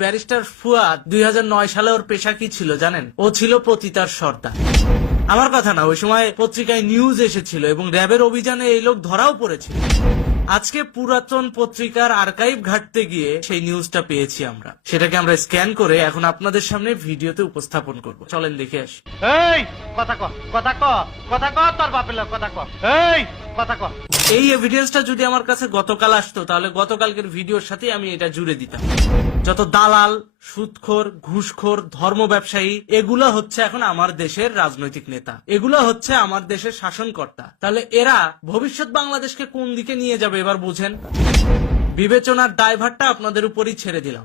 Barrister Fuad দুই সালে ওর পেশা কি ছিল জানেন? ও ছিল পতিতার সর্দার। আমার কথা না ওই সময় পত্রিকায় নিউজ এসেছিল এবং র্যাবের অভিযানে এই লোক ধরাও পড়েছিল। আজকে পুরাতন পত্রিকার আর্কাইভ ঘাটতে গিয়ে সেই নিউজটা পেয়েছি আমরা। সেটাকে আমরা স্ক্যান করে এখন আপনাদের সামনে ভিডিওতে উপস্থাপন করব। চলেন দেখে আসি। এই কথা ক কথা ক কথা ক তোর বাপের লোক কথা ক। এই কথা এই এভিডেন্সটা যদি আমার কাছে গতকাল আসতো, তাহলে গতকালকের ভিডিওর সাথে আমি এটা জুড়ে দিতাম। যত দালাল ঘুষখোর, ধর্ম ব্যবসায়ী, এগুলা হচ্ছে এখন আমার দেশের রাজনৈতিক নেতা। এগুলা হচ্ছে আমার দেশের শাসনকর্তা। তাহলে এরা ভবিষ্যৎ বাংলাদেশকে কোন দিকে নিয়ে যাবে, এবার বুঝেন? বিবেচনার দায়ভারটা আপনাদের উপরই ছেড়ে দিলাম।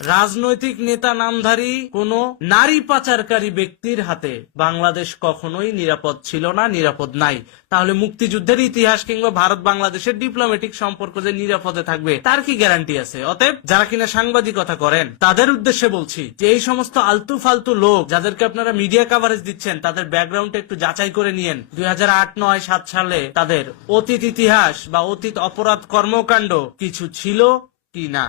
রাজনৈতিক নেতা নামধারী কোন নারী পাচারকারী ব্যক্তির হাতে বাংলাদেশ কখনোই নিরাপদ ছিল না, নিরাপদ নাই। তাহলে মুক্তিযুদ্ধের ইতিহাস কিংবা ভারত বাংলাদেশের ডিপ্লোম্যাটিক সম্পর্ক যে নিরাপদে থাকবে, তার কি গ্যারান্টি আছে? অতএব যারা কিনা সাংবাদিকতা করেন, তাদের উদ্দেশ্যে বলছি যে এই সমস্ত আলতু ফালতু লোক যাদেরকে আপনারা মিডিয়া কাভারেজ দিচ্ছেন, তাদের ব্যাকগ্রাউন্ড একটু যাচাই করে নিয়েন। দুই হাজার আট, নয়, সাত সালে তাদের অতীত ইতিহাস বা অতীত অপরাধ কর্মকাণ্ড কিছু ছিল কি না?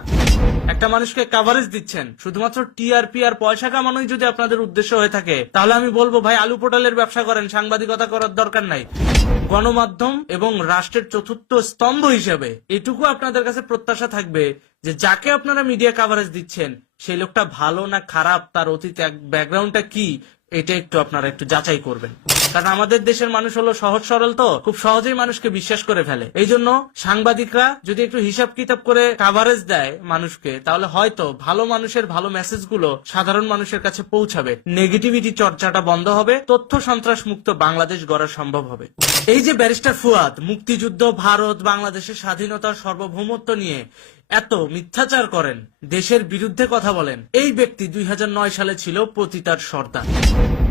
একটা মানুষকে কাভারেজ দিচ্ছেন। শুধুমাত্র টিআরপি আর পয়সা কামানোই যদি আপনাদের উদ্দেশ্য হয়ে থাকে, তাহলে আমি বলব, ভাই, আলু পোটালের ব্যবসা করেন, সাংবাদিকতা করার দরকার নাই। গণমাধ্যম এবং রাষ্ট্রের চতুর্থ স্তম্ভ হিসেবে এটুকু আপনাদের কাছে প্রত্যাশা থাকবে যে, যাকে আপনারা মিডিয়া কাভারেজ দিচ্ছেন, সেই লোকটা ভালো না খারাপ? তার অতীত ব্যাকগ্রাউন্ডটা কি? এটা একটু আপনারা একটু যাচাই করবেন। কারণ আমাদের দেশের মানুষ হলো সহজ সরল তো, খুব সহজেই মানুষকে বিশ্বাস করে ফেলে। এই জন্য সাংবাদিকরা যদি একটু হিসাব কিতাব করে কাভারেজ দেয় মানুষকে, তাহলে হয়তো ভালো মানুষের ভালো মেসেজগুলো সাধারণ মানুষের কাছে পৌঁছাবে। নেগেটিভিটি চর্চাটা বন্ধ হবে, তথ্য সন্ত্রাস মুক্ত বাংলাদেশ গড়া সম্ভব হবে। এই যে ব্যারিস্টার ফুয়াদ, মুক্তিযুদ্ধ, ভারত, বাংলাদেশের স্বাধীনতার সার্বভৌমত্ব নিয়ে এত মিথ্যাচার করেন, দেশের বিরুদ্ধে কথা বলেন, এই ব্যক্তি দুই হাজার নয় সালে ছিল পতিতার সর্দার।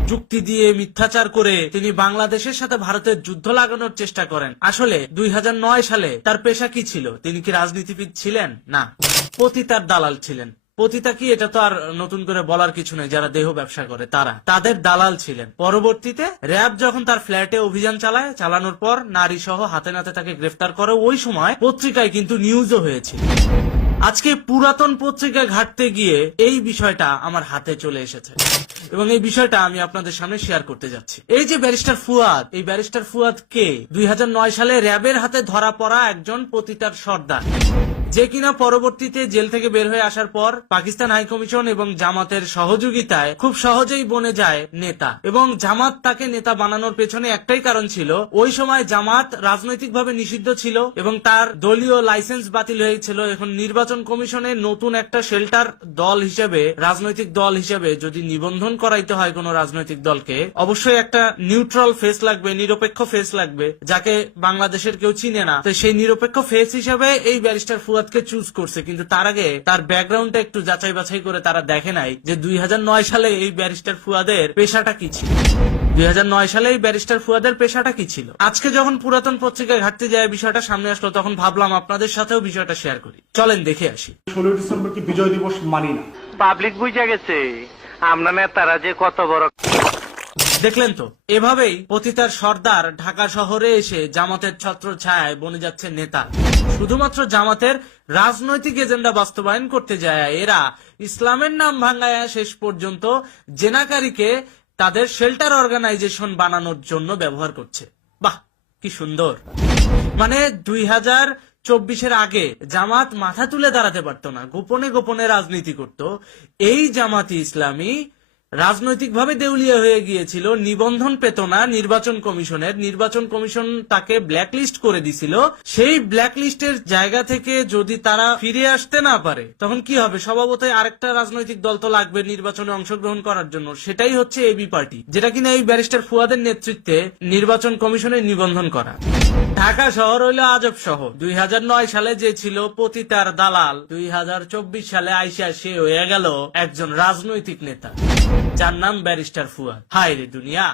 যুক্তি দিয়ে মিথ্যাচার করে তিনি বাংলাদেশের সাথে ভারতের যুদ্ধ লাগানোর চেষ্টা করেন। আসলে, দুই হাজার নয় সালে তার পেশা কি ছিল? তিনি কি রাজনীতিবিদ ছিলেন? না। পতিতার দালাল ছিলেন। পতিতা কি, এটা তো আর নতুন করে বলার কিছু নেই, যারা দেহ ব্যবসা করে, তারা। তাদের দালাল ছিলেন। পরবর্তীতে র্যাব যখন তার ফ্ল্যাটে অভিযান চালায়, চালানোর পর নারী সহ হাতে নাতে তাকে গ্রেফতার করে, ওই সময় পত্রিকায় কিন্তু নিউজও হয়েছিল। আজকে পুরাতন পত্রিকা ঘাটতে গিয়ে এই বিষয়টা আমার হাতে চলে এসেছে। এবং এই বিষয়টা আমি আপনাদের সামনে শেয়ার করতে যাচ্ছি। এই যে ব্যারিস্টার ফুয়াদ, এই ব্যারিস্টার ফুয়াদ কে দুই হাজার নয় সালে র্যাবের হাতে ধরা পড়া একজন পতিতার সর্দার। যে কিনা পরবর্তীতে জেল থেকে বের হয়ে আসার পর পাকিস্তান হাই কমিশন এবং জামাতের সহযোগিতায় খুব সহজেই বনে যায় নেতা। এবং জামাত তাকে নেতা বানানোর পেছনে একটাই কারণ ছিল, ওই সময় জামাত রাজনৈতিকভাবে নিষিদ্ধ ছিল এবং তার দলীয় লাইসেন্স বাতিল হয়েছিল। এখন নির্বাচন কমিশনে নতুন একটা শেল্টার দল হিসেবে, রাজনৈতিক দল হিসেবে যদি নিবন্ধন করাইতে হয় কোনো রাজনৈতিক দলকে, অবশ্যই একটা নিউট্রাল ফেস লাগবে, নিরপেক্ষ ফেস লাগবে, যাকে বাংলাদেশের কেউ চিনে না। তো সেই নিরপেক্ষ ফেস হিসেবে এই ব্যারিস্টার ফুয়াদকে চুজ করছে কিন্তু তার আগে তার ব্যাকগ্রাউন্ডটা একটু যাচাই বাছাই করে তারা দেখে নাই যে দুই সালে এই ব্যারিস্টার ফুয়াদের পেশাটা কি ছিল। দুই সালে এই ব্যারিস্টার ফুয়াদের পেশাটা কি ছিল। আজকে যখন পুরাতন পত্রিকায় ঘাটতে যায় বিষয়টা সামনে আসলো তখন ভাবলাম আপনাদের সাথেও বিষয়টা শেয়ার করি। চলেন দেখে আসি। ডিসেম্বরকে বিজয় দিবস মানি না? পাবলিক বুঝে গেছে। আমরা নেতারা যে কত বড় দেখলেন তো এভাবেই পতিতার সর্দার ঢাকা শহরে এসে জামাতের ছত্র ছায় বনে যাচ্ছে নেতা। শুধুমাত্র জামাতের রাজনৈতিক এজেন্ডা বাস্তবায়ন করতে যায়, এরা ইসলামের নাম ভাঙ্গায়া শেষ পর্যন্ত জেনাকারীকে তাদের শেল্টার অর্গানাইজেশন বানানোর জন্য ব্যবহার করছে। বাহ, কি সুন্দর। মানে দুই হাজার চব্বিশের আগে জামাত মাথা তুলে দাঁড়াতে পারতো না, গোপনে গোপনে রাজনীতি করত। এই জামাতি ইসলামী রাজনৈতিকভাবে দেউলিয়া হয়ে গিয়েছিল নিবন্ধন পেত না নির্বাচন কমিশনের। নির্বাচন কমিশন তাকে ব্ল্যাকলিস্ট করে দিছিল। সেই ব্ল্যাকলিস্টের জায়গা থেকে যদি তারা ফিরে আসতে না পারে, তখন কি হবে? স্বভাবতই আরেকটা রাজনৈতিক দল তো লাগবে নির্বাচনে অংশগ্রহণ করার জন্য। সেটাই হচ্ছে এবি পার্টি যেটা কিনা এই ব্যারিস্টার ফুয়াদের নেতৃত্বে নির্বাচন কমিশনে নিবন্ধন করা। ঢাকা শহর হইল আজব শহর। দুই হাজার নয় সালে যে ছিল পতিতার দালাল, দুই হাজার চব্বিশ সালে আইসা সে হয়ে গেল একজন রাজনৈতিক নেতা। যার নাম ব্যারিস্টার ফুয়াদ। হায় রে দুনিয়া।